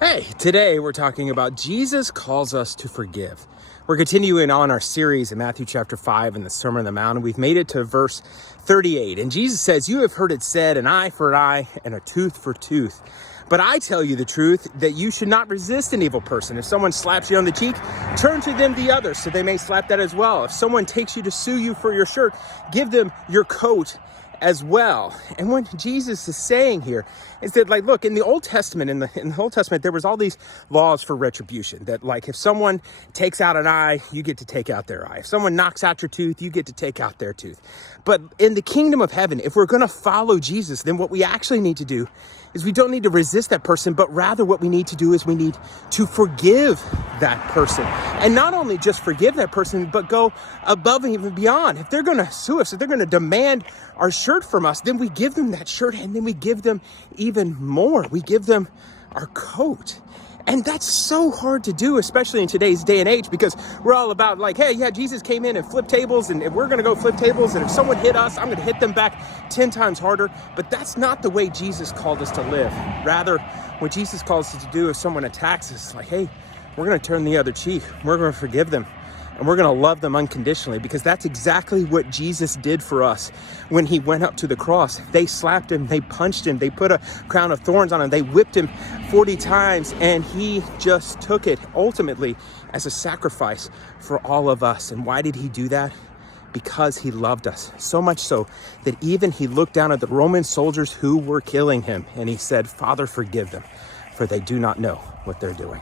Hey, today we're talking about Jesus calls us to forgive. We're continuing on our series in Matthew chapter 5 in the Sermon on the Mount, and we've made it to verse 38. And Jesus says, "You have heard it said, an eye for an eye and a tooth for tooth. But I tell you the truth, that you should not resist an evil person. If someone slaps you on the cheek, turn to them the other, so they may slap that as well. If someone takes you to sue you for your shirt, give them your coat as well." And what Jesus is saying here is that, like, look, in the Old Testament, in the Old Testament, there was all these laws for retribution. That, like, if someone takes out an eye, you get to take out their eye. If someone knocks out your tooth, you get to take out their tooth. But in the kingdom of heaven, if we're going to follow Jesus, then what we actually need to do is we don't need to resist that person, but rather what we need to do is we need to forgive that person. And not only just forgive that person, but go above and even beyond. If they're going to sue us, if they're going to demand our shirt from us, then we give them that shirt, and then we give them even more. We give them our coat. And that's so hard to do, especially in today's day and age, because we're all about, like, hey, yeah, Jesus came in and flipped tables, and if we're going to go flip tables, and if someone hit us, I'm going to hit them back 10 times harder. But that's not the way Jesus called us to live. Rather, what Jesus calls us to do, if someone attacks us, like, hey, we're going to turn the other cheek. We're going to forgive them. And we're going to love them unconditionally, because that's exactly what Jesus did for us when he went up to the cross. They slapped him, they punched him, they put a crown of thorns on him, they whipped him 40 times, and he just took it ultimately as a sacrifice for all of us. And why did he do that? Because he loved us, so much so that even he looked down at the Roman soldiers who were killing him, and he said, "Father, forgive them, for they do not know what they're doing."